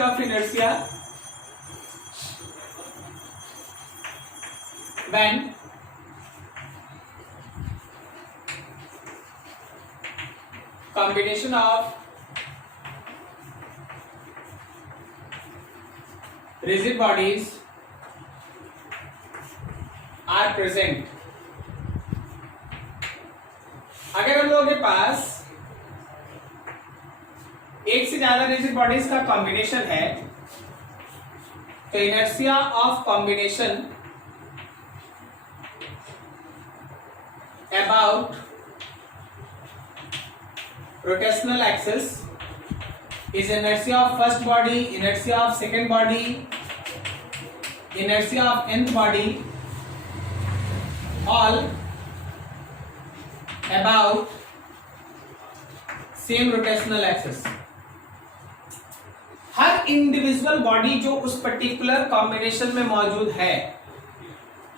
moment of inertia when combination of rigid bodies are present. अगर हम लोगों के पास एक से ज्यादा रिजिड बॉडीज का कॉम्बिनेशन है तो inertia of combination about rotational axis is inertia of first body, inertia of second body, inertia of nth body, all about same rotational axis. Her individual body जो उस पर्टिकुलर कॉम्बिनेशन में मौजूद है,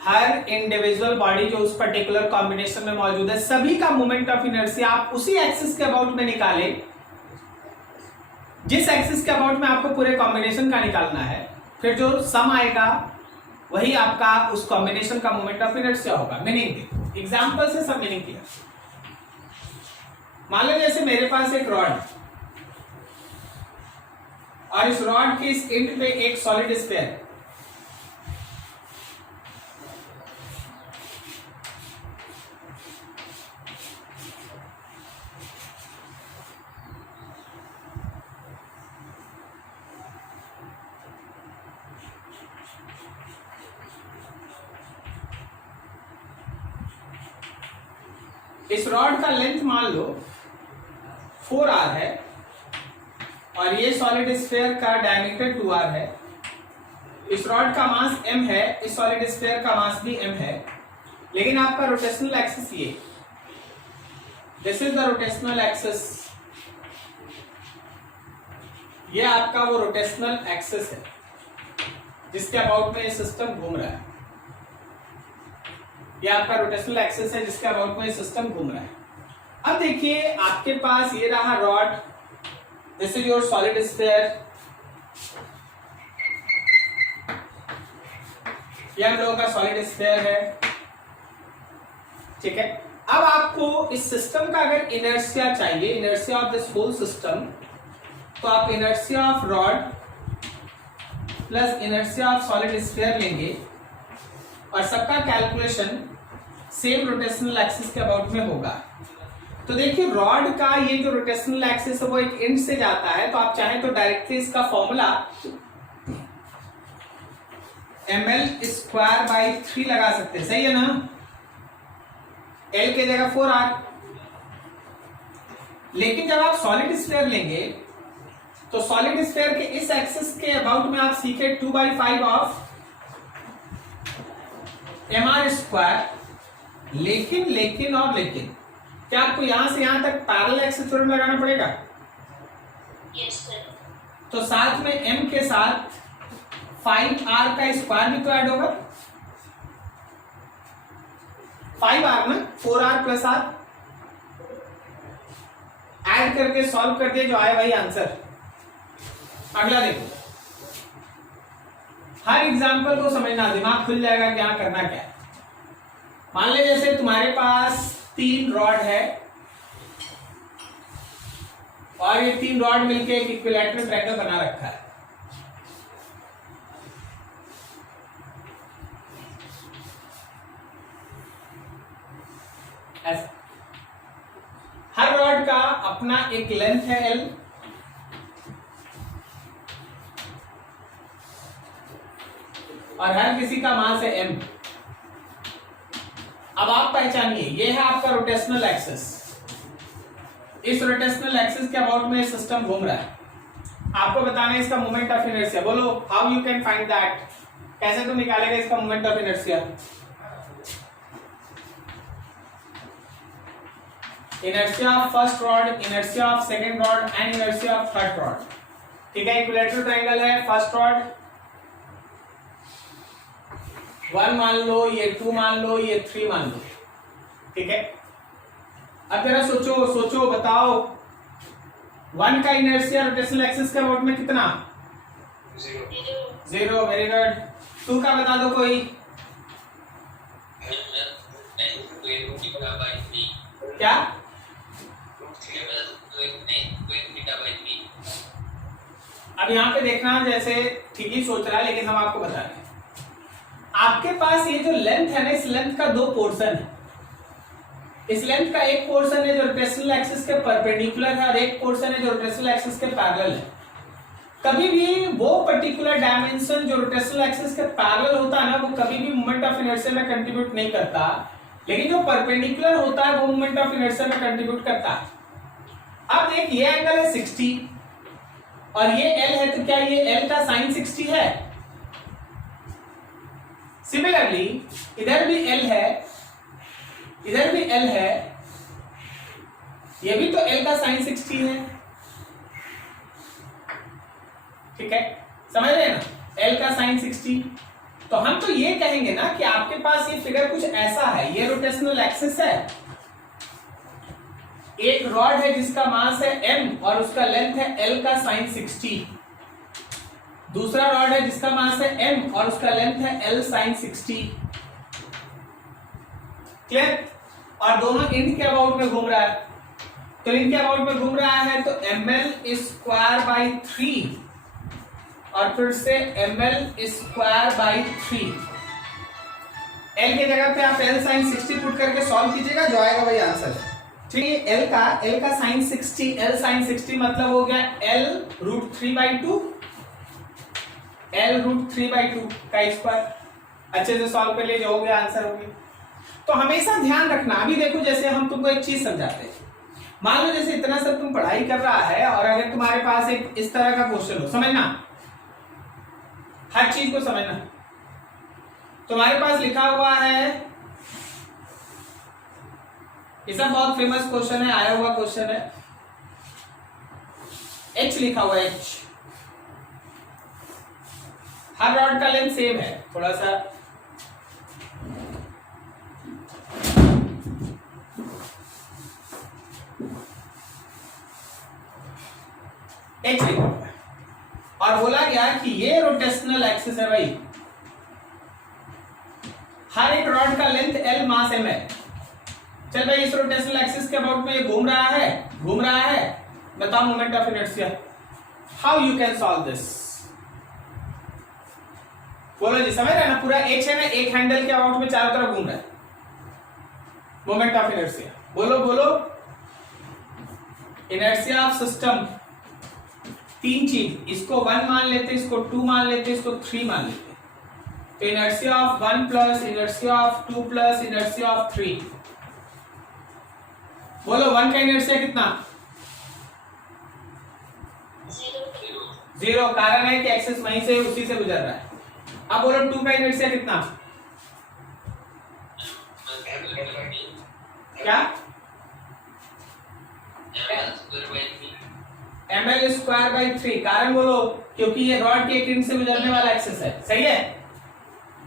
हर individual body जो उस particular combination में मौजूद है, सभी का मोमेंट ऑफ इनर्शिया आप उसी एक्सिस के अबाउट में निकाले जिस एक्सिस के अबाउट में आपको पूरे कॉम्बिनेशन का निकालना है। फिर जो सम आएगा वही आपका उस कॉम्बिनेशन का मोमेंट ऑफ इनर्शिया होगा। मीनिंग एग्जांपल से सब मीनिंग किया। मान लो जैसे मेरे पास एक रॉड और इस रॉड के इस एंड पे एक सॉलिड स्फीयर, इस रॉड का लेंथ मान लो 4r है और ये सॉलिड स्फीयर का डायमीटर 2r है। इस रॉड का मास m है, इस सॉलिड स्फीयर का मास भी m है, लेकिन आपका रोटेशनल एक्सिस ये, this is the rotational axis, ये आपका वो रोटेशनल एक्सिस है जिसके अबाउट में ये सिस्टम घूम रहा है। ये आपका रोटेशनल एक्सिस है जिसके अबाउट में सिस्टम घूम रहा है। अब देखिए आपके पास ये रहा rod, this is your solid sphere, ये हम लोगों का सॉलिड स्फीयर है, ठीक है। अब आपको इस सिस्टम का अगर इनर्शिया चाहिए, inertia of this whole system, तो आप inertia of rod plus inertia of solid sphere लेंगे और सबका कैलकुलेशन सेम रोटेशनल एक्सिस के अबाउट में होगा। तो देखिए रॉड का ये जो रोटेशनल एक्सिस है वो एक एंड से जाता है, तो आप चाहें तो डायरेक्टली इसका फॉर्मूला ml² लगा सकते हैं, सही है ना। L के जगह 4r। लेकिन जब आप सॉलिड स्फीयर लेंगे तो सॉलिड स्फीयर के इस एक्सिस के अबाउट में आप सीखे 2/5 ऑफ mr²। लेकिन क्या आपको यहां से यहां तक पैरेलल एक्सिस थ्योरम लगाना पड़ेगा? Yes sir. तो साथ में m के साथ 5r का स्क्वायर भी तो ऐड होगा, 5r ना, 4r प्लस r ऐड करके सॉल्व कर दिए, जो आए वही आंसर। अगला देखो, हर एग्जांपल को समझना, दिमाग खुल जाएगा क्या करना क्या है। मान ले जैसे तुम्हारे पास 3 रॉड है और ये 3 रॉड मिलके एक इक्विलैटरल ट्रायंगल बना रखा है। ऐसा हर रॉड का अपना एक लेंथ है L और हर किसी का मास है m। अब आप पहचानिए, ये है आपका रोटेशनल एक्सिस, इस रोटेशनल एक्सिस के अबाउट में सिस्टम घूम रहा है। आपको बताना है इसका मोमेंट ऑफ इनर्शिया। बोलो how you can find that, कैसे तुम निकालेगा इसका moment of inertia. Inertia of first rod, inertia of second rod and inertia of third rod, ठीक है। इक्विलैटरल ट्रायंगल है, फर्स्ट रॉड 1 मान लो, ये 2 मान लो, ये 3 मान लो, ठीक है। अब जरा सोचो बताओ, 1 का इनर्शिया रोटेशनल एक्सिस के अबाउट में कितना, 0, वेरी गुड। 2 का बता दो कोई। क्या? अब यहाँ पे देखना, जैसे ठीक ही सोच रहा है लेकिन हम आपको बता रहे हैं। आपके पास ये जो लेंथ है ना, इस लेंथ का 2 पोर्शन है। इस लेंथ का एक पोर्शन है जो रोटेशनल एक्सिस के परपेंडिकुलर है और एक पोर्शन है जो रोटेशनल एक्सिस के पैरेलल है। कभी भी वो पर्टिकुलर डायमेंशन जो रोटेशनल एक्सिस के पैरेलल होता है ना, वो कभी भी मोमेंट ऑफ इनर्शिया में कंट्रीब्यूट नहीं करता, लेकिन जो परपेंडिकुलर होता है वो मोमेंट ऑफ इनर्शिया में कंट्रीब्यूट करता है। अब देख, ये एंगल है 60 और ये L है, तो क्या ये L का साइन 60 है? सिमिलरली इधर भी L है, इधर भी L है, ये भी तो L का साइन 60 है। ठीक है, समझ रहे हैं ना, L का साइन 60। तो हम तो ये कहेंगे ना कि आपके पास ये फिगर कुछ ऐसा है, ये रोटेशनल एक्सिस है, एक रॉड है जिसका मास है m और उसका लेंथ है L का साइन 60, दूसरा रॉड है जिसका मास है m और उसका लेंथ है L साइन 60। क्लियर? और दोनों इंड के अबाउट में घूम रहा है, तो इंड के अबाउट में घूम रहा है तो ml स्क्वायर बाई 3 और फिर से ml स्क्वायर बाई 3। L की जगह पे आप L साइन 60 पुट करके सॉल्व कीजिएगा, जो आएगा वही आंसर है। ठीक है, L का साइन 60, L साइन 60 मतलब हो गया L रूट 3/2, L रूट 3/2 का स्क्वायर। अच्छे से सॉल्व कर लीजिए, हो गया आंसर, हो गया। तो हमेशा ध्यान रखना, अभी देखो जैसे हम तुमको एक चीज समझाते हैं, मान लो जैसे इतना सब तुम पढ़ाई कर रहा है और अगर तुम्हारे पास एक इस तरह का क्वेश्चन हो, समझना, हर चीज को समझना। तुम्हारे पास लिखा हुआ है, ये सब बहुत फेमस क्वेश्चन है, आया हुआ क्वेश्चन है, H लिखा हुआ है, H। हर रॉड का लेंथ सेम है, थोड़ा सा H लिखा हुआ है और बोला गया कि ये रोटेशनल एक्सिस है भाई, हर एक रॉड का लेंथ L मास M है। चल भाई, इस रोटेशनल एक्सिस के अबाउट में ये घूम रहा है, बताओ moment of inertia, how you can solve this? बोलो जी, समझ रहे हैं ना, पूरा H है ना, एक हैंडल के अबाउट में चारों तरफ घूम रहा है, मोमेंट ऑफ इनर्शिया। बोलो बोलो, इनर्शिया ऑफ सिस्टम, 3 चीज, इसको 1 मान लेते, इसको 2 मान लेते, इसको 3 मान लेते। तो inertia of 1 plus inertia of 2 plus inertia of 3। बोलो 1 का इनर्शिया कितना? 0। कारण है कि एक्सिस वहीं से उसी से गुजर रहा है। अब बोलो 2 का इनर्शिया कितना? क्या? ml square by 3। कारण बोलो, क्योंकि ये रॉड के एक एंड से गुजरने वाला एक्सिस है, सही है?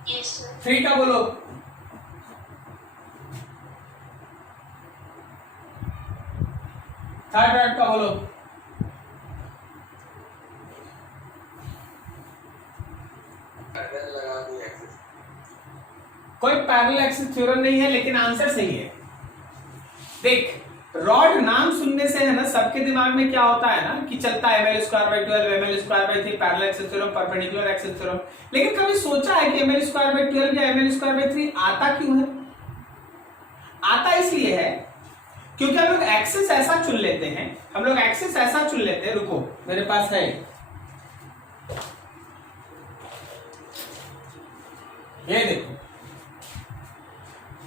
Yes, sir. 3 का बोलो, थर्ड रॉड का बोलो, कोई पैरेलल एक्सिस थ्योरम नहीं है, लेकिन आंसर सही है। देख, रॉड नाम सुनने से है ना, सबके दिमाग में क्या होता है ना कि चलता है ml square by 12, ml square by 3, parallel axis theorem, perpendicular axis theorem. लेकिन कभी सोचा है कि ml स्क्वायर बाई 12 या ml स्क्वायर बाई 3 आता क्यों है? आता इसलिए है क्योंकि हम लोग एक्सिस ऐसा चुन लेते हैं, रुको मेरे पास है, ये देखो,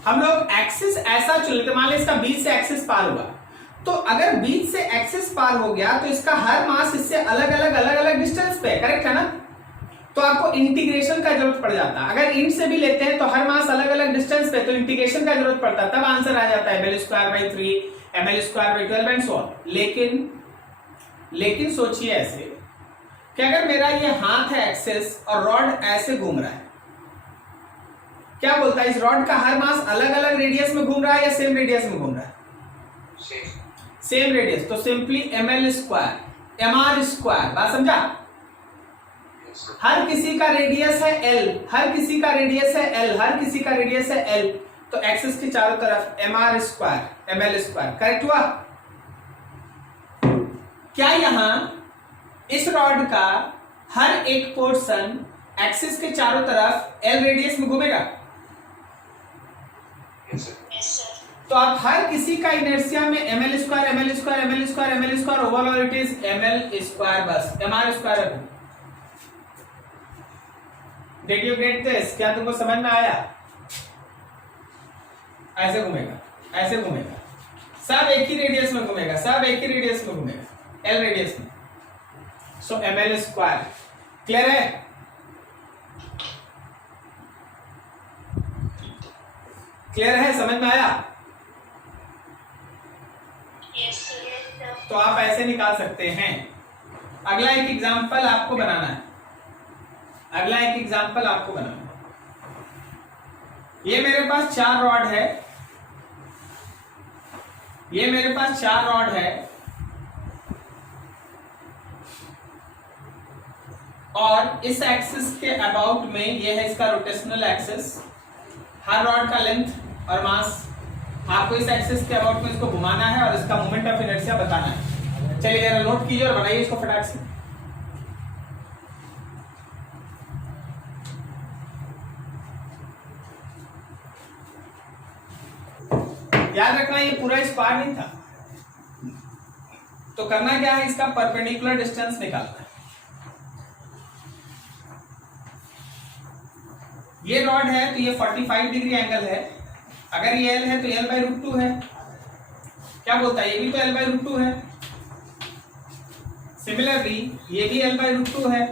हम लोग एक्सिस ऐसा चुन लेते, मान लो इसका बीच से एक्सिस पार हुआ, तो अगर बीच से एक्सिस पार हो गया तो इसका हर मास इससे अलग अलग डिस्टेंस पे है, करेक्ट है ना? तो आपको इंटीग्रेशन का जरूरत पड़ जाता है। अगर इंड से भी लेते हैं तो हर मास अलग डिस्टेंस पे, तो इंटीग्रेशन का जरूरत पड़ता है, तब आंसर आ जाता है ml square by 3, ml square by 12 and so on. लेकिन सोचिए ऐसे कि अगर मेरा ये हाथ है एक्सिस और रॉड ऐसे घूम रहा है, क्या बोलता है, इस रॉड का हर मास अलग रेडियस में घूम रहा है या सेम रेडियस में घूम रहा है? Same radius. तो simply ml square mr square, बात समझा? हर किसी का रेडियस है एल, हर किसी का रेडियस है एल, हर किसी का रेडियस है एल, तो एक्सिस के चारों तरफ mr square ml square, correct हुआ? क्या यहां इस रॉड का हर एक पोर्शन एक्सिस के चारों तरफ एल रेडियस में घूमेगा? Yes, sir. तो आप हर किसी का इनर्शिया में ml square ml square ml square ml square overall it is ml square, बस mr स्क्वायर है। Did you get this? क्या तुमको समझ में आया? ऐसे घूमेगा, ऐसे घूमेगा, सब एक ही रेडियस में घूमेगा, सब एक ही रेडियस में घूमेगा, एल रेडियस में। सो ml स्क्वायर, क्लियर है? क्लियर है? समझ में आया? Yes, sir. Yes, sir. तो आप ऐसे निकाल सकते हैं। अगला एक एग्जांपल आपको बनाना है, अगला एक एग्जांपल आपको बनाना है। ये मेरे पास 4 रॉड है, ये मेरे पास 4 रॉड है और इस एक्सिस के अबाउट में ये है इसका रोटेशनल एक्सिस। हर रॉड का लेंथ और मास आपको इस एक्सिस के अबाउट में इसको घुमाना है और इसका मोमेंट ऑफ इनर्शिया बताना है। चलिए जरा नोट कीजिए और बनाइए इसको फटाक से। याद रखना ये पूरा स्क्वायर नहीं था, तो करना क्या है, इसका परपेंडिकुलर डिस्टेंस निकालना है। ये रॉड है तो ये 45 डिग्री एंगल है, अगर ये एल है तो एल बाई रूट 2 है। क्या बोलता है? ये भी तो एल बाई रूट 2 है। सिमिलरली ये भी एल बाई रूट 2 है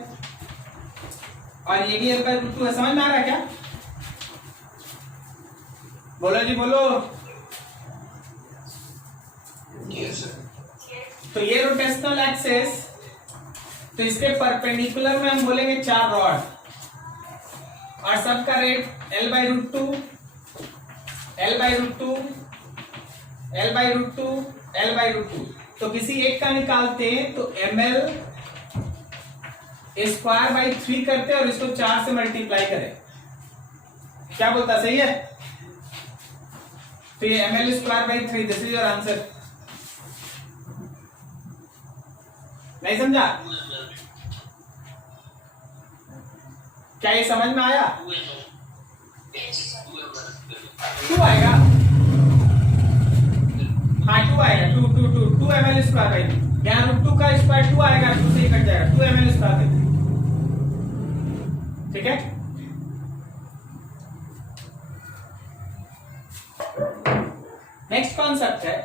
और ये भी एल बाई रूट 2 है। समझ में आ रहा है क्या? बोलो जी बोलो। Yes, sir. तो ये रोटेशनल एक्सिस, तो इसके परपेंडिकुलर में हम बोलेंगे 4 रॉड और सबका rate L by root 2, L by root 2, L by root 2, L by root 2। तो किसी एक का निकालते हैं तो ml स्क्वायर बाई 3 करते हैं और इसको 4 से मल्टीप्लाई करें। क्या बोलता? सही है? तो ये ml square by 3, this is your answer. नहीं समझा? क्या ये समझ में आया? Yes, sir. 2 आएगा, हाँ 2 आएगा, 2 ml स्क्वायर बाई, यहाँ रूट 2 का स्क्वायर 2 आएगा, 2 से ही कट जाएगा, 2 ml स्क्वायर। ठीक है? नेक्स्ट कॉन्सेप्ट है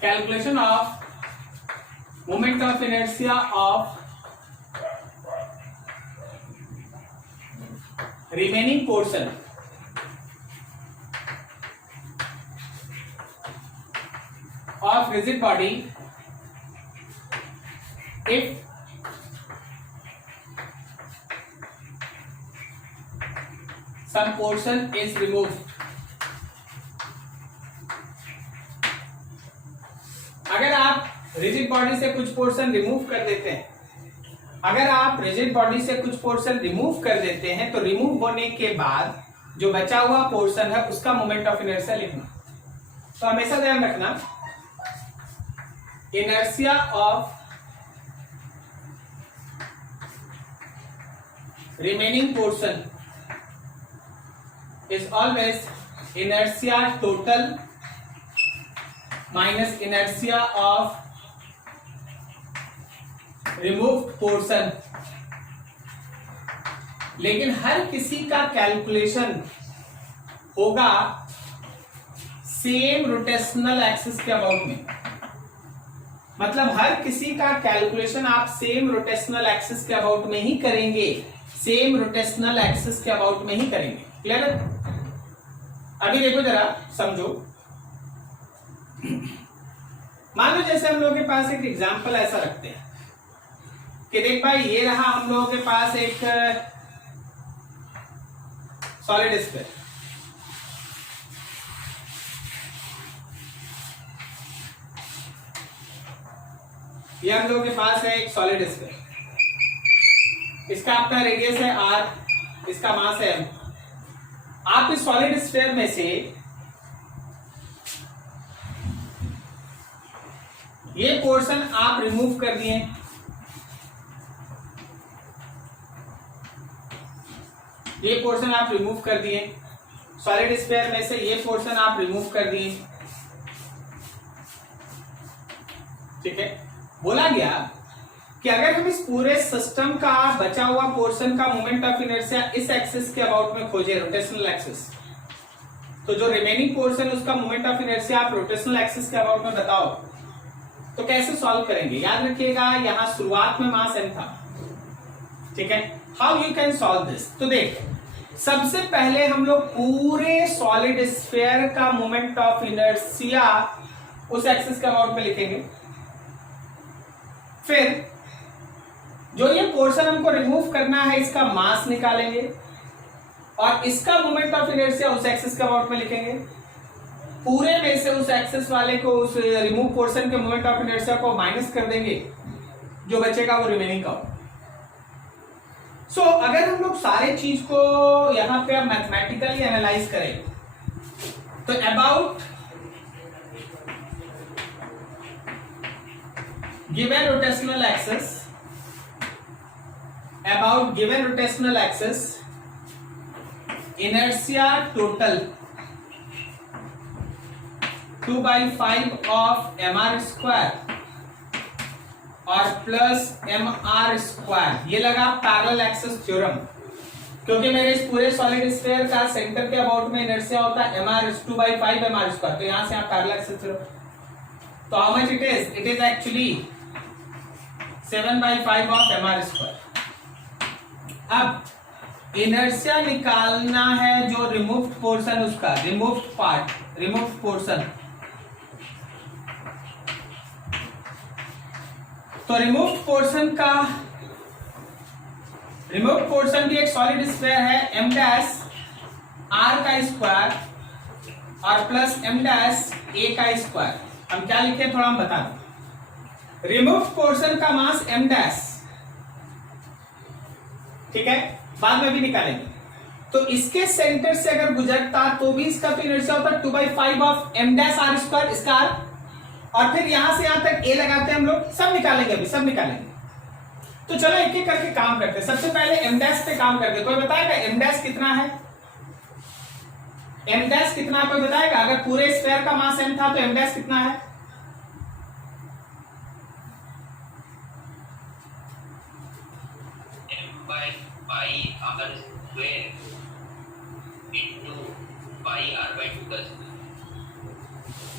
calculation of moment of inertia of remaining portion of rigid body if some portion is removed। अगर आप रिजिड बॉडी से कुछ पोर्शन रिमूव कर देते हैं, अगर आप रिजिड बॉडी से कुछ पोर्शन रिमूव कर देते हैं तो रिमूव होने के बाद जो बचा हुआ पोर्शन है उसका मोमेंट ऑफ इनर्शिया लिखना। तो हमेशा ध्यान रखना, inertia of remaining portion is always inertia total minus inertia of removed portion. लेकिन हर किसी का कैलकुलेशन होगा सेम रोटेशनल एक्सिस के अबाउट में। मतलब हर किसी का कैलकुलेशन आप सेम रोटेशनल एक्सिस के अबाउट में ही करेंगे, सेम रोटेशनल एक्सिस के अबाउट में ही करेंगे। क्लियर है? अभी देखो जरा समझो, मान लो जैसे हम लोगों के पास एक एग्जांपल ऐसा रखते हैं कि देख भाई ये रहा हम लोगों के पास एक सॉलिड स्फीयर, ये हम लोगों के पास है एक सॉलिड स्फीयर, इसका अपना रेडियस है r, इसका मास है m। आप इस सॉलिड स्फीयर में से ये पोर्शन आप रिमूव कर दिए, ये पोर्शन आप रिमूव कर दिए, सॉलिड स्फीयर में से ये पोर्शन आप रिमूव कर दिए, ठीक है। बोला गया कि अगर हम इस पूरे सिस्टम का बचा हुआ पोर्शन का मोमेंट ऑफ इनर्शिया इस एक्सिस के अबाउट में खोजे, रोटेशनल एक्सिस, तो जो रिमेनिंग पोर्शन उसका मोमेंट ऑफ इनर्शिया आप रोटेशनल एक्सिस के अबाउट में बताओ, तो कैसे सॉल्व करेंगे? याद रखिएगा यहां शुरुआत में मास m था, ठीक है। How you can solve this? तो देख, सबसे पहले हम लोग पूरे सॉलिड स्फीयर का मोमेंट ऑफ इनर्शिया उस एक्सिस के अबाउट में लिखेंगे, फिर जो ये पोर्शन हमको रिमूव करना है इसका मास निकालेंगे और इसका मोमेंट ऑफ इनर्शिया उस एक्सिस के अबाउट में लिखेंगे, पूरे में से उस एक्सिस वाले को, उस रिमूव पोर्शन के मोमेंट ऑफ इनर्शिया को माइनस कर देंगे, जो बचेगा वो रिमेनिंग का होगा। सो अगर हम लोग सारे चीज को यहां पे अब मैथमेटिकली एनालाइज करें तो about given rotational axis, about given rotational axis, inertia total 2/5 of mr square और प्लस mr स्क्वायर, ये लगा पैरेलल एक्सिस थ्योरम, क्योंकि मेरे इस पूरे सॉलिड स्फीयर का सेंटर के अबाउट में इनर्शिया होता है mr is 2/5 mr स्क्वायर, तो यहां से आप पैरेलल एक्सिस थ्योरम, तो how much it is actually 7/5 of mr square. अब इनर्शिया निकालना है जो रिमूव्ड पोर्शन, उसका रिमूव्ड पार्ट, रिमूव्ड पोर्शन, तो रिमूव्ड पोर्शन का, रिमूव्ड पोर्शन भी एक सॉलिड स्फीयर है, m डैश r का स्क्वायर और प्लस m डैश a का स्क्वायर। हम क्या लिखे थोड़ा हम बता दें। रिमूव्ड पोर्शन का मास m डैश, ठीक है, बाद में भी निकालेंगे, तो इसके सेंटर से अगर गुजरता तो भी इसका तो इनर्शिया होता 2/5 of m dash r square, इसका r, और फिर यहां से यहां तक a लगाते हैं हम लोग, सब निकालेंगे, अभी सब निकालेंगे। तो चलो एक एक करके काम करते हैं। सबसे पहले m डैश पे काम करते हैं। कोई बताएगा m डैश कितना है? m डैश कितना है कोई बताएगा? अगर पूरे स्फीयर का मास m था तो m डैश कितना है?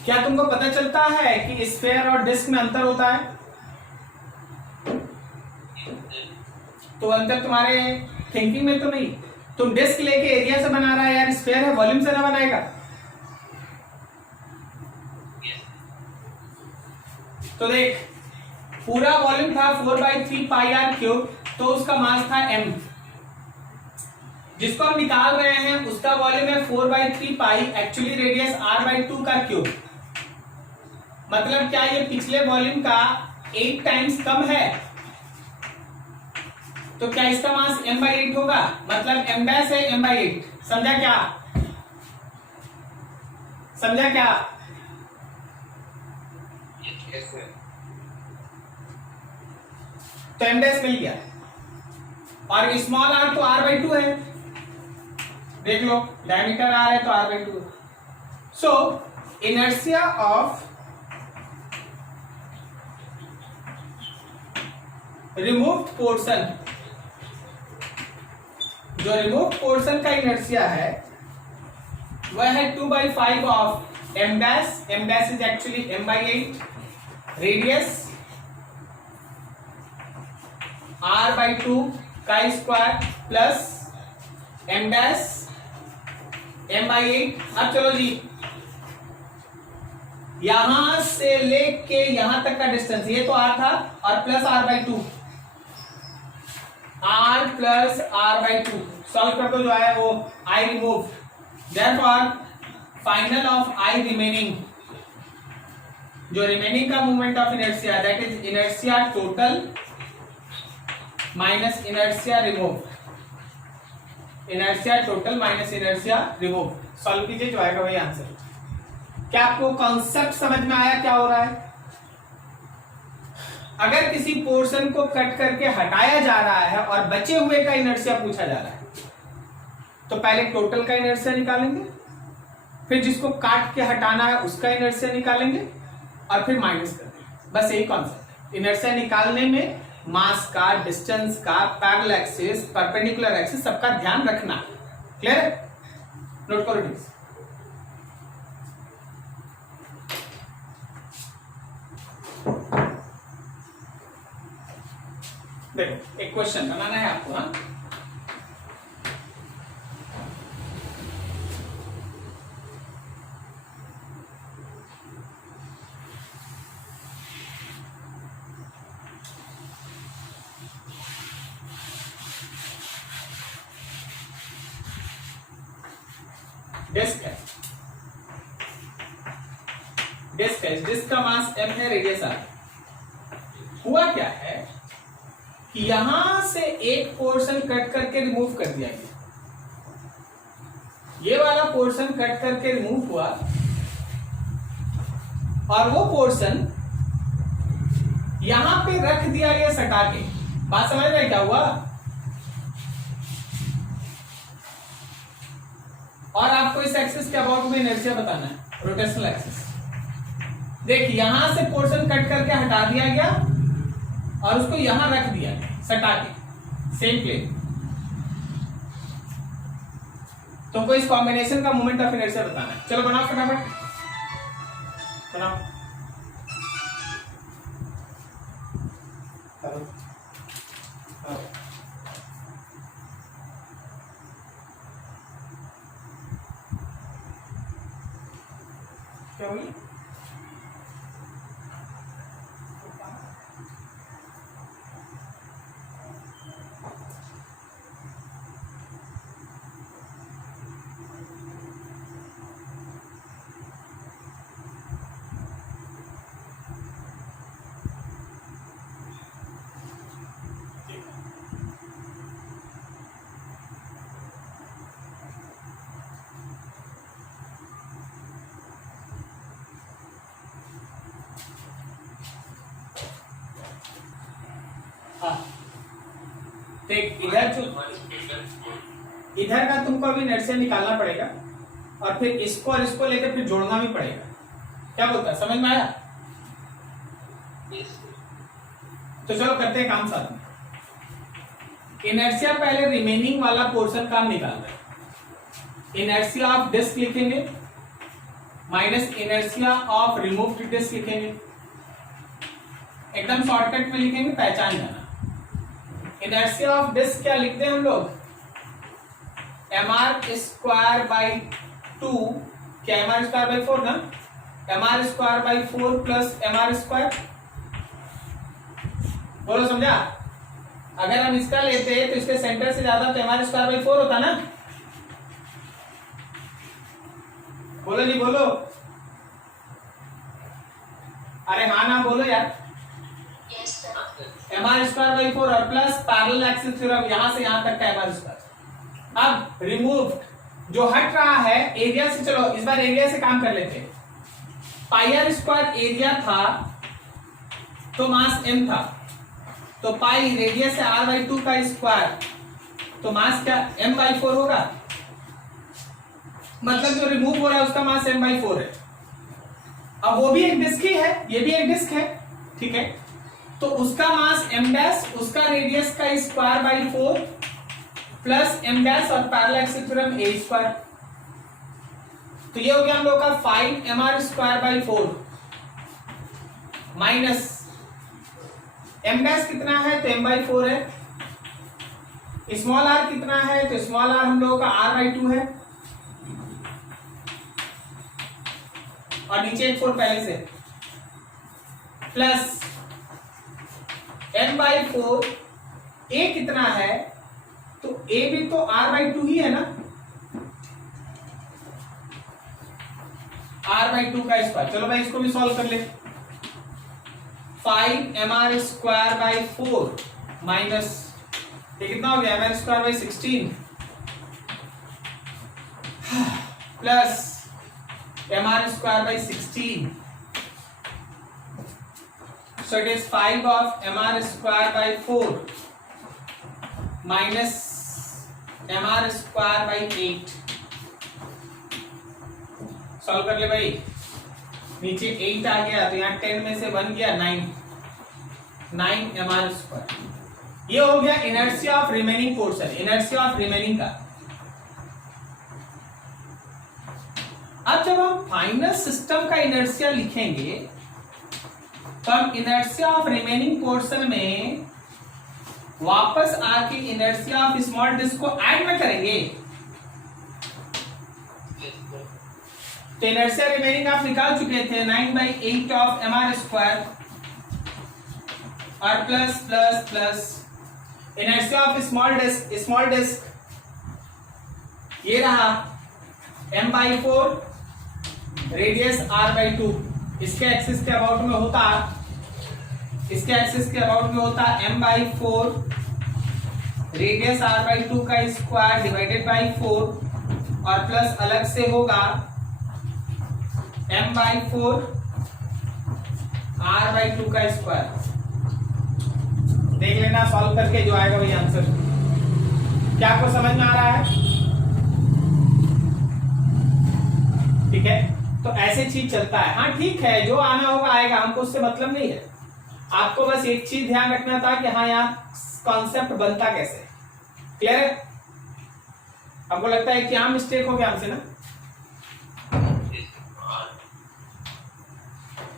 क्या तुमको पता चलता है कि स्फीयर और डिस्क में अंतर होता है? तो अंतर तुम्हारे थिंकिंग में तो नहीं, तुम डिस्क लेके एरिया से बना रहा है यार, स्फीयर है वॉल्यूम से ना बनाएगा। तो देख, पूरा वॉल्यूम था 4/3 पाई आर क्यूब, तो उसका मास था m, जिसको हम निकाल रहे हैं उसका वॉल्यूम है 4/3 पाई, एक्चुअली रेडियस r/2 का क्यूब। मतलब क्या ये पिछले वॉल्यूम का 8 टाइम्स कम है, तो क्या इसका मास m/8 होगा? मतलब m डैश है m/8। समझा क्या? समझा क्या? तो m डैश मिल गया, और स्मॉल r तो r/2 है, देख लो डायमीटर r है तो r/2। So inertia of removed portion, जो रिमूव्ड पोर्शन का इनर्शिया है वह है 2/5 of m dash, m dash is actually m/8, radius r/2 का square plus m dash m/8। अब चलो जी, यहां से लेके यहां तक का डिस्टेंस, ये तो r था, और plus r/2, r plus r/2 solve कर दो, जो आया वो I remove, therefore final of I remaining जो रिमेनिंग का moment of inertia that is inertia total minus inertia remove, inertia total minus inertia remove. Solve कीजिए, जो आएगा वही आंसर। क्या आपको कॉन्सेप्ट समझ में आया क्या हो रहा है? अगर किसी पोर्शन को कट करके हटाया जा रहा है और बचे हुए का इनर्शिया पूछा जा रहा है, तो पहले टोटल का इनर्शिया निकालेंगे, फिर जिसको काट के हटाना है उसका इनर्शिया निकालेंगे और फिर माइनस कर देंगे। बस यही कॉन्सेप्ट है। इनर्शिया निकालने में मास का, डिस्टेंस का, पैरेलल एक्सिस, परपेंडिकुलर एक्सिस सबका ध्यान रखना। क्लियर है? नोट करो प्लीज। देखो एक क्वेश्चन बनाना है आपको। हाँ, डिस्क है, डिस्क है, डिस्क का मास m है, रेडियस r। हुआ क्या है कि यहां से एक पोर्शन कट करके रिमूव कर दिया गया, ये वाला पोर्शन कट करके रिमूव हुआ और वो पोर्शन यहां पे रख दिया गया सटा के। बात समझ में क्या हुआ? और आपको इस एक्सिस के अबाउट में इनर्शिया बताना है, रोटेशनल एक्सिस। देखिए यहां से पोर्शन कट करके हटा दिया गया और उसको यहां रख दिया सटा के, सेम प्लेन। तुमको इस कॉम्बिनेशन का मोमेंट ऑफ इनर्शिया बताना है। चलो बनाओ फटाफट, बनाओ। क्या हुई? देख इधर का तुमको अभी इनर्शिया निकालना पड़ेगा और फिर इसको और इसको लेकर फिर जोड़ना भी पड़ेगा। क्या बोलता है, समझ में आया? तो चलो करते हैं काम साथ में। इनर्शिया पहले रिमेनिंग वाला पोर्शन का निकाल रहे हैं। इनर्शिया ऑफ डिस्क लिखेंगे minus inertia of removed disc लिखेंगे। एकदम शॉर्टकट में लिखेंगे, पहचान जाना। इनर्शिया ऑफ डिस्क क्या लिखते हैं हम लोग? mr स्क्वायर बाई 2, क्या mr स्क्वायर बाई 4 ना? mr square by 4 plus mr square. बोलो समझा? अगर हम इसका लेते तो इसके सेंटर से ज्यादा तो mr स्क्वायर बाई 4 होता ना? बोलो जी बोलो, अरे हाँ ना बोलो यार। mr स्क्वायर बाई 4 और प्लस पैरेलल एक्सिस थ्योरम, यहां से यहां तक का mr स्क्वायर। अब रिमूव जो हट रहा है एरिया से, चलो इस बार एरिया से काम कर लेते हैं। पाई आर स्क्वायर एरिया था तो मास m था, तो पाई रेडियस है r बाई 2 का स्क्वायर, तो मास क्या m बाई 4 होगा। मतलब जो रिमूव हो रहा है उसका मास m बाई 4 है। अब वो भी एक डिस्क ही है, ये भी एक डिस्क है, ठीक है। तो उसका मास m डैश, उसका रेडियस का square by 4 plus m dash और parallel axis theorem a square. तो ये हो गया हम लोग का 5 mr square by 4 minus m dash कितना है तो m बाई 4 है, स्मॉल r कितना है तो स्मॉल r हम लोगों का r बाई 2 है और नीचे एक 4 पहले से, प्लस m बाई 4 a कितना है तो a भी तो r बाई 2 ही है ना, r बाई 2 का स्क्वायर। चलो भाई इसको भी सॉल्व कर ले। 5mr² माइनस ये कितना हो गया mr²/16 plus mr²/16 so it is 5 of mr²/4 minus mr²/8 solve कर ले भाई। नीचे 8 आ गया तो यहाँ 10 में से 1 गया 9 mr²। ये हो गया inertia of remaining portion, inertia of remaining का। अब जब हम फाइनल सिस्टम का इनर्शिया लिखेंगे तो हम इनर्शिया ऑफ रिमेनिंग पोर्शन में वापस आके इनर्शिया ऑफ स्मॉल डिस्क को ऐड में करेंगे। तो इनर्शिया रिमेनिंग आप निकाल चुके थे 9/8 ऑफ mr² और plus plus plus inertia of small disc ये रहा m/4 रेडियस r/2। इसके एक्सिस के अबाउट में होता m/4 रेडियस r/2 का स्क्वायर डिवाइडेड बाई 4 और प्लस अलग से होगा m/4 r/2 का स्क्वायर। देख लेना सॉल्व करके जो आएगा वही आंसर। क्या आपको समझ में आ रहा है? ठीक है, तो ऐसे चीज चलता है। हाँ ठीक है, जो आना होगा आएगा, हमको उससे मतलब नहीं है। आपको बस एक चीज ध्यान रखना था कि हाँ यहाँ कॉन्सेप्ट बनता कैसे। क्लियर है? आपको लगता है क्या मिस्टेक हो गया हमसे ना?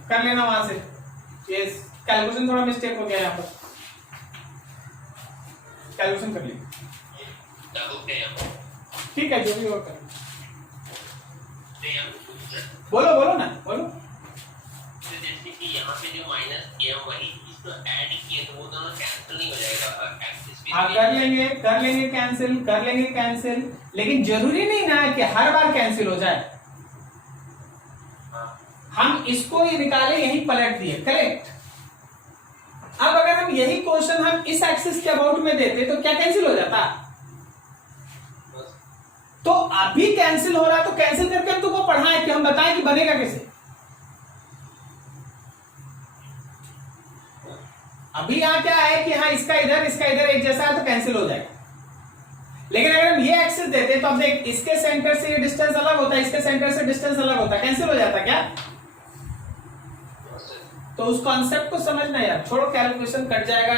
कर लेना वहां से। यस, कैलकुलेशन थोड़ा मिस्टेक हो गया यहाँ पर, कैलकुलेशन कर लीजिए। ठीक है, जो भी हो कर बोलो ना बोलो। जैसे कि यहाँ पे जो माइनस किया वही इसको ऐड किया तो वो दोनों कैंसिल नहीं हो जाएगा। हाँ कर लेंगे कैंसिल, लेकिन जरूरी नहीं ना कि हर बार कैंसिल हो जाए। हम इसको ये निकाले, यही पलट दिए, करेक्ट। अब अगर हम यही क्वेश्चन हम इस एक्सिस के अबाउट में देते तो क्या कैंसिल हो जाता? तो अभी कैंसिल हो रहा है तो कैंसिल करके हम तुमको पढ़ाएं कि हम बताएं कि बनेगा कैसे। अभी यहां क्या है कि हाँ इसका इधर एक जैसा है तो कैंसिल हो जाएगा। लेकिन अगर हम ये एक्सिस देते तो अब देख, इसके सेंटर से ये डिस्टेंस अलग होता है, इसके सेंटर से डिस्टेंस अलग होता है, कैंसिल हो जाता क्या? तो उस कॉन्सेप्ट को समझना यार, छोड़ो कैलकुलेशन कट जाएगा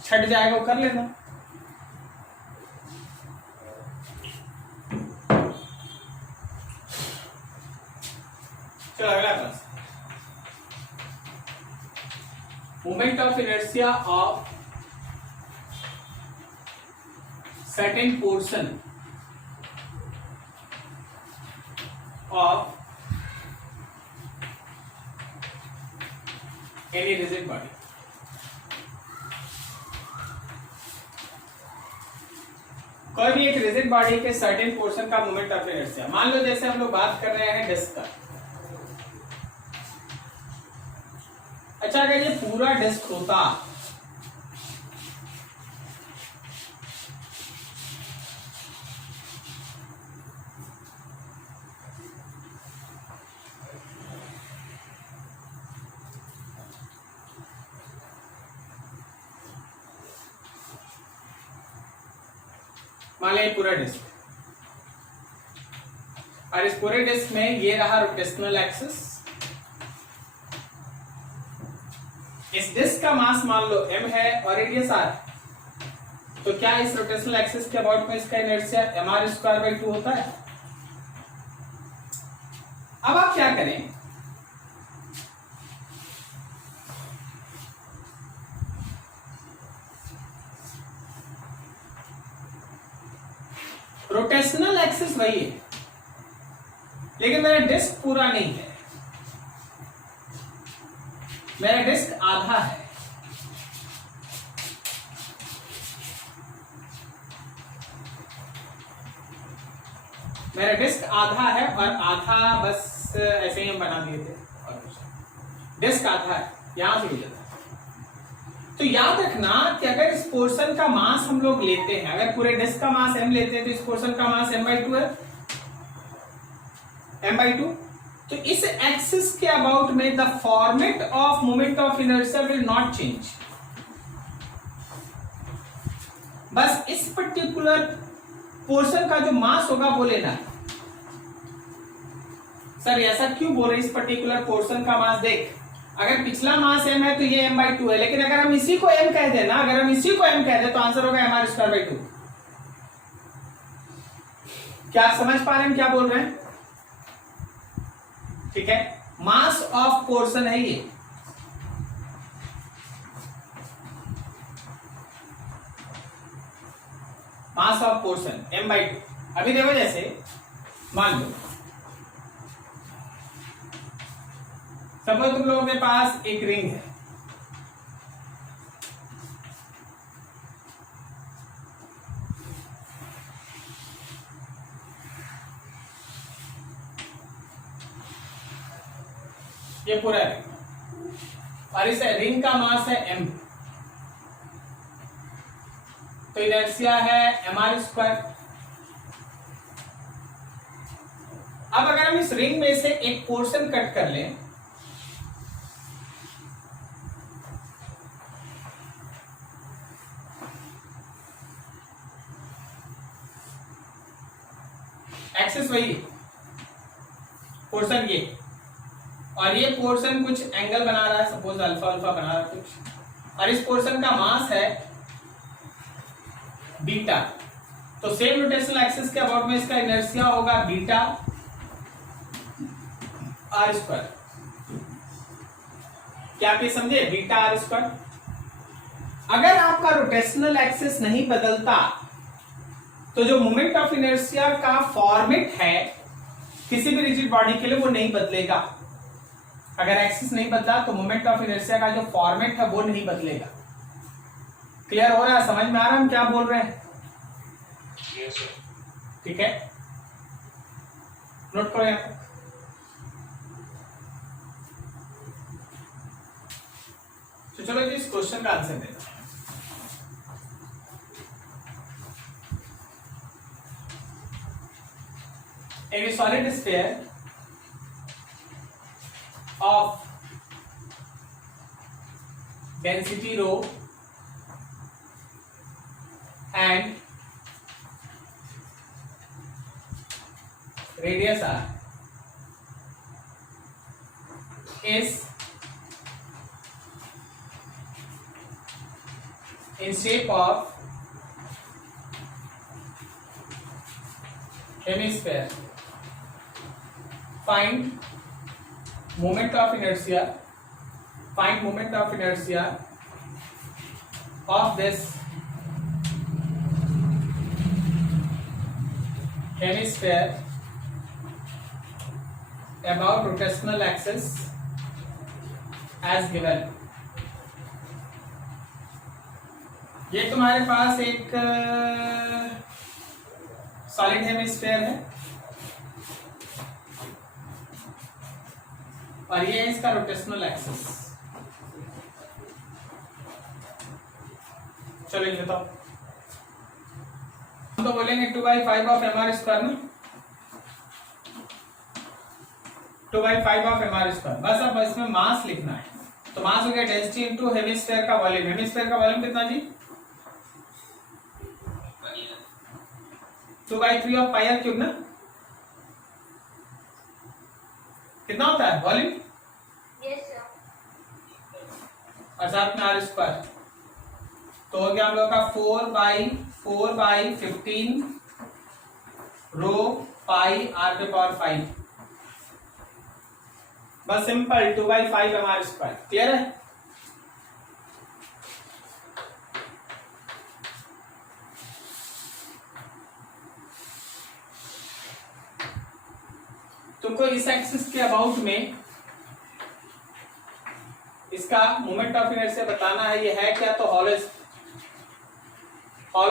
छट जाएगा, वो कर लेना। चलो अगला class, moment of inertia of certain portion of any rigid body. कोई भी एक रिजिड बॉडी के सर्टेन पोर्शन का मोमेंट ऑफ इनर्शिया। मान लो जैसे हम लोग बात कर रहे हैं डिस्क का। अच्छा, अगर ये पूरा डिस्क होता मान लिया पूरा डिस्क, और इस पूरे डिस्क में ये रहा रोटेशनल एक्सिस। इस डिस्क का मास मान लो m है और रेडियस r, तो क्या इस रोटेशनल एक्सिस के अबाउट में इसका इनर्शिया mr²/2 होता है? अब आप क्या करें, रोटेशनल एक्सिस वही है लेकिन मेरा डिस्क पूरा नहीं है, मेरा डिस्क आधा है। मेरा डिस्क आधा है और आधा बस ऐसे ही हम बना दिए थे और कुछ। डिस्क आधा है, यहां से मिल जाता है। तो याद रखना कि अगर इस पोर्शन का मास हम लोग लेते हैं, अगर पूरे डिस्क का मास m लेते हैं तो इस पोर्शन का मास m/2 है, m/2। तो इस एक्सिस के अबाउट में the format of moment of inertia will not change. बस इस पर्टिकुलर पोर्शन का जो मास होगा वो लेना है। सर ऐसा क्यों बोल रहे, इस पर्टिकुलर पोर्शन का मास देख, अगर पिछला मास m है तो ये m/2 है, लेकिन अगर हम इसी को m कह दें ना, अगर हम इसी को m कह दें तो आंसर होगा mr²/2। क्या आप समझ पा रहे हैं क्या बोल रहे हैं? ठीक है, मास ऑफ पोर्शन है ये। Mass of portion m/2। अभी देखो, जैसे मान लो सपोज तुम लोगों के पास एक रिंग है, ये पूरा रिंग, और इस रिंग का मास है m, तो इनर्शिया है mr²। अब अगर हम इस रिंग में से एक पोर्शन कट कर लें, एक्सिस वही पोर्शन ये, और ये पोर्शन कुछ एंगल बना रहा है, सपोज अल्फा अल्फा बना रहा है कुछ, और इस पोर्शन का मास है बीटा। तो सेम रोटेशनल एक्सिस के अबाउट में इसका इनर्शिया होगा बीटा r²। क्या आप ये समझे, बीटा r²। अगर आपका रोटेशनल एक्सिस नहीं बदलता तो जो मोमेंट ऑफ इनर्शिया का फॉर्मेट है किसी भी रिजिड बॉडी के लिए वो नहीं बदलेगा। अगर एक्सिस नहीं बदला तो मोमेंट ऑफ इनर्शिया का जो फॉर्मेट है वो नहीं बदलेगा। क्लियर हो रहा है, समझ में आ रहा है हम क्या बोल रहे हैं? ठीक है, नोट करो यहां पर। तो चलो जी इस क्वेश्चन का आंसर देते हैं। A solid sphere of density rho and radius r is in shape of hemisphere. Find moment of inertia. Find moment of inertia of this hemisphere about rotational axis as given. ये तुम्हारे पास एक solid hemisphere है और ये है इसका rotational axis. चलो ये बताओ, हम तो बोलेंगे 2/5 ऑफ mr² ना, 2/5 ऑफ mr²। बस अब इसमें मास लिखना है, तो मास हो गया डेंसिटी इनटू हेमिस्फीयर का वॉल्यूम। हेमिस्फीयर का वॉल्यूम कितना जी? 2/3 ऑफ πr³ ना। कितना होता है वॉल्यूम? Yes sir. और साथ में r², तो हो गया हम लोग का 4/15 रो पाई r⁵। बस सिंपल 2/5 mr²। क्लियर है? तुमको इस एक्सिस के अबाउट में इसका मोमेंट ऑफ इनर्शिया बताना है। ये है क्या? तो हॉलो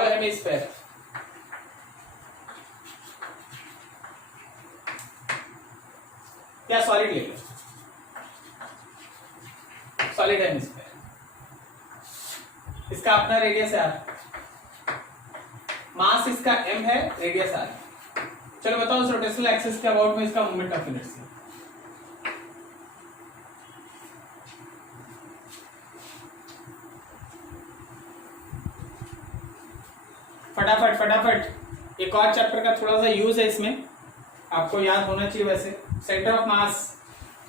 हेमिस्फीयर। क्या सॉलिड ले लो, सॉलिड हेमिस्फीयर। इसका अपना रेडियस है r, मास इसका m है, रेडियस r। चलो बताओ उस रोटेशनल एक्सिस के अबाउट में इसका मोमेंट ऑफ इनर्शिया। फटाफट फटाफट, एक और चैप्टर का थोड़ा सा यूज है इसमें, आपको याद होना चाहिए वैसे। Centre of mass,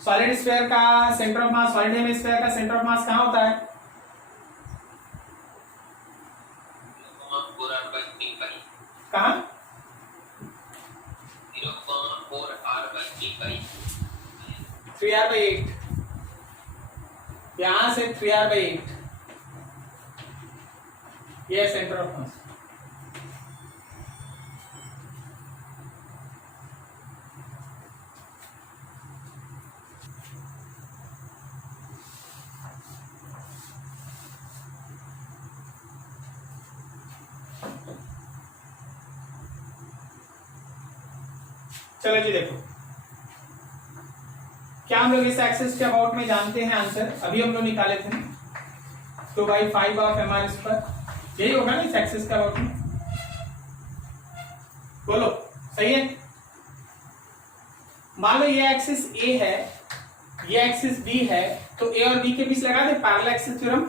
solid sphere का centre of mass, solid hemisphere का सेंटर ऑफ मास कहाँ होता है? कहाँ? 3r/8, यहां से 3r/8, ये सेंटर ऑफ मास। चलो जी देखो, क्या हम लोग इस एक्सिस के अबाउट में जानते हैं आंसर? अभी हम लोग निकाले थे 2/5 ऑफ mr², यही होगा ना इस एक्सिस के अबाउट में? बोलो सही है? मान लो ये एक्सिस A है, ये एक्सिस B है, तो A और B के बीच लगा दे पैरेलल एक्सिस थ्योरम।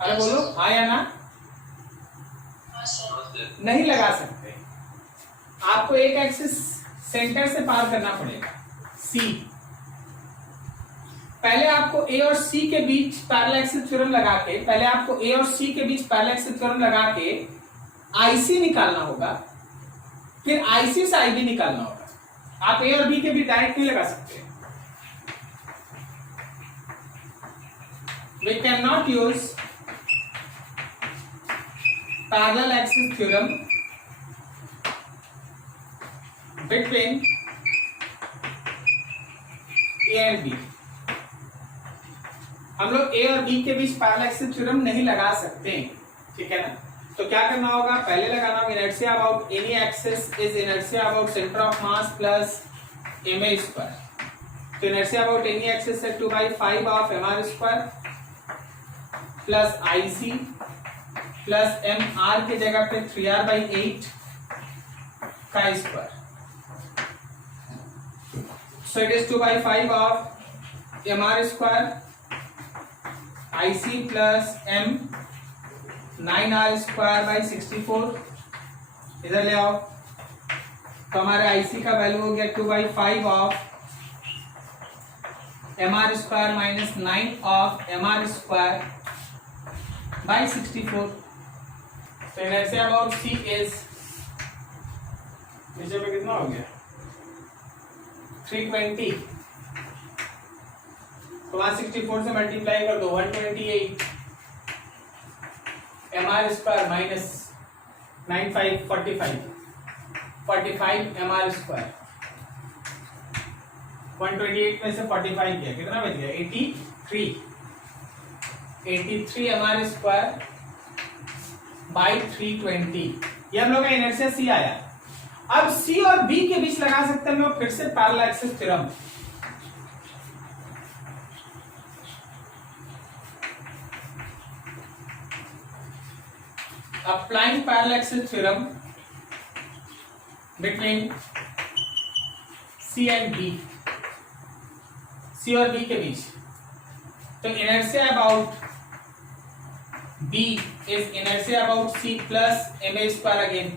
अरे बोलो हाँ या ना? नहीं लगा सकते, आपको एक एक्सिस सेंटर से पार करना पड़ेगा, C। पहले आपको A और C के बीच पैरेलल एक्सिस थ्योरम लगा के, पहले आपको A और C के बीच पैरेलल एक्सिस थ्योरम लगा के IC निकालना होगा, फिर IC से IB निकालना होगा। आप A और B के बीच डायरेक्ट नहीं लगा सकते। We cannot use parallel axis theorem between A and B। हम लोग A और B के बीच पैरेलल एक्सिस थ्योरम नहीं लगा सकते, ठीक है ना? तो क्या करना होगा? पहले लगाना होगा inertia about any axis is inertia about centre of mass plus ma²। तो इनर्शिया अबाउट एनी एक्सिस है 2/5 of mr² plus IC plus mr के जगह पे 3r/8 का square. So it is 2/5 of mr², IC plus m 9r²/64। इधर ले आओ, तो हमारे IC का वैल्यू हो गया 2/5 of mr² minus 9 of mr²/64। तो इनर्शिया अबाउट C इज, नीचे में कितना हो गया? 320। तो 164 से मल्टीप्लाई कर दो, 128 mr² माइनस 95 45 mr²। 128 में से 45 गया, कितना बच गया? 83 mr²/320। ये हम लोग का इनर्शिया C आया। अब C और B के बीच लगा सकते हैं हम लोग फिर से parallel axis theorem. Applying parallel axis theorem between C and B, C और B के बीच। तो inertia about B is inertia about C plus ma² again.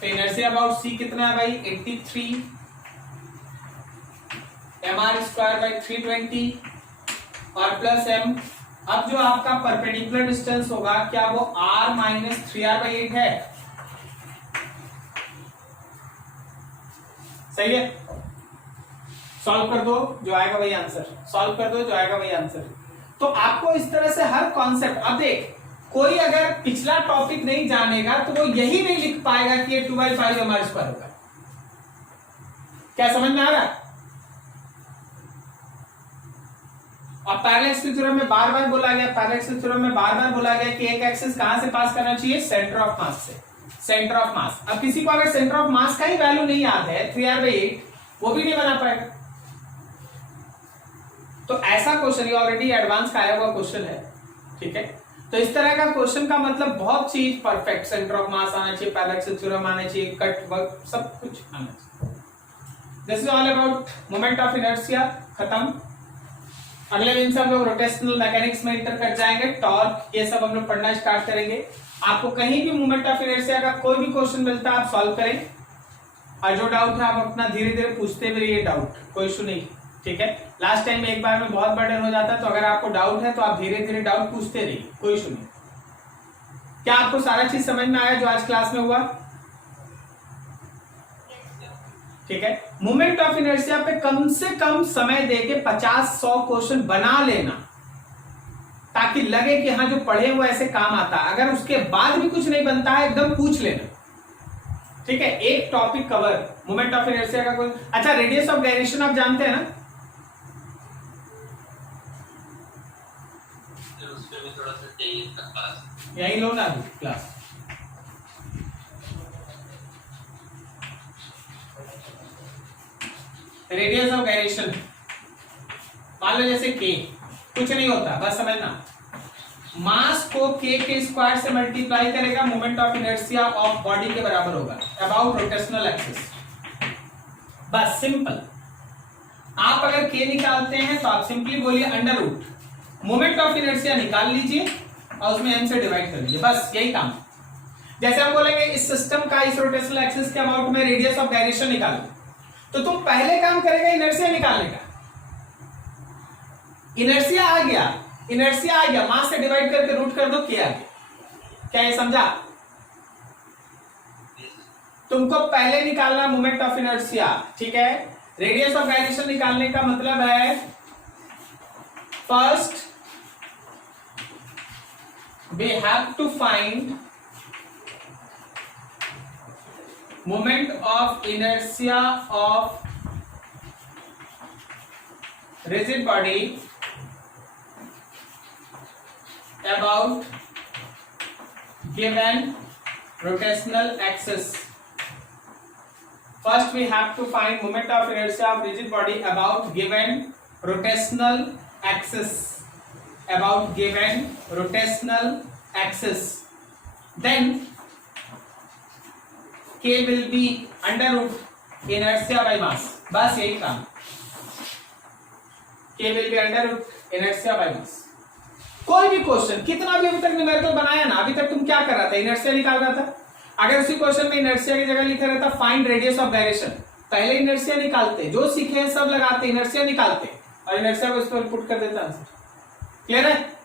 तो इनर्शिया अबाउट C कितना है भाई? 83 mr²/320 और प्लस m। अब जो आपका परपेंडिकुलर डिस्टेंस होगा, क्या वो r माइनस 3r/8 है? सही है? सॉल्व कर दो, जो आएगा वही आंसर। सॉल्व कर दो, जो आएगा वही आंसर। तो आपको इस तरह से हर कॉन्सेप्ट, अब देख, कोई अगर पिछला टॉपिक नहीं जानेगा तो वो यही नहीं लिख पाएगा कि ये 2/5 mr² होगा। क्या समझ में आ रहा है? और पैरेलल एक्सिस थ्योरम में बार बार बोला गया, पैरेलल एक्सिस थ्योरम में बार बार बोला गया कि एक एक्सिस कहां से पास करना चाहिए? सेंटर ऑफ मास से। सेंटर ऑफ मास। अब किसी को अगर सेंटर ऑफ मास का ही वैल्यू नहीं याद है 3r/8, वो भी नहीं बना पाएगा। तो ऐसा क्वेश्चन, ये ऑलरेडी एडवांस का आया हुआ क्वेश्चन है, ठीक है। तो इस तरह का क्वेश्चन का मतलब बहुत चीज परफेक्ट, सेंटर ऑफ मास आना चाहिए, पैरेलल थ्योरम आना चाहिए, कट वर्क सब कुछ आना चाहिए। This is all about moment of inertia. खत्म। अगले दिन से हम लोग रोटेशनल मैकेनिक्स में इंटर कर जाएंगे, टॉर्क, ये सब हम लोग पढ़ना स्टार्ट करेंगे। आपको कहीं भी मोमेंट ऑफ इनर्शिया का कोई भी क्वेश्चन मिलता है आप सॉल्व करें, और जो डाउट है आप अपना धीरे धीरे पूछते भी रहिए, डाउट कोई इशू नहीं, ठीक है। लास्ट टाइम में एक बार में बहुत बर्डन हो जाता है, तो अगर आपको डाउट है तो आप धीरे धीरे डाउट पूछते रहिए, कोई इशू नहीं। क्या आपको सारा चीज समझ में आया जो आज क्लास में हुआ? ठीक है। मोमेंट ऑफ इनर्शिया पे कम से कम समय देके 50-100 क्वेश्चन बना लेना, ताकि लगे कि हाँ जो पढ़े वो ऐसे काम आता है। अगर उसके बाद भी कुछ नहीं बनता है, एकदम पूछ लेना, ठीक है। एक topic cover, moment of inertia का कोई। अच्छा, रेडियस ऑफ गायरेशन आप जानते हैं ना? उसमें भी थोड़ा सा चाहिए था क्लास, यही लो ना अभी क्लास। रेडियस ऑफ गायरेशन, मान लो जैसे के, कुछ नहीं होता, बस समझना, मास को के स्क्वायर से मल्टीप्लाई करेगा, moment of inertia of body के बराबर होगा अबाउट रोटेशनल एक्सिस। बस सिंपल। आप अगर के निकालते हैं तो आप सिंपली बोलिए under root, moment of inertia निकाल लीजिए और उसमें m से डिवाइड कर लीजिए, बस यही काम। जैसे हम बोलेंगे इस सिस्टम का इस रोटेशनल एक्सिस के अबाउट में रेडियस ऑफ गायरेशन निकालो, तो तुम पहले काम करेगा इनर्शिया निकालने का। इनर्शिया आ गया, मास से डिवाइड करके रूट कर दो, के आ गया। क्या ये समझा? तुमको पहले निकालना मोमेंट ऑफ इनर्शिया, ठीक है। रेडियस ऑफ गायरेशन निकालने का मतलब है first we have to find moment of inertia of rigid body about given rotational axis. First we have to find moment of inertia of rigid body about given rotational axis, about given rotational axis. Then k will be under root inertia by mass, बस यही काम। k will be under root inertia by mass। कोई भी question, कितना भी अभी तक numerical बनाया ना, अभी तक तुम क्या कर रहा था? इनर्शिया निकाल रहा था। अगर उसी क्वेश्चन में इनर्शिया की जगह लिखा रहता फाइंड रेडियस ऑफ गायरेशन, पहले इनर्शिया निकालते, जो सीखे हैं सब लगाते, इनर्शिया निकालते और इनर्शिया को इस पर पुट कर देता आंसर। क्लियर है?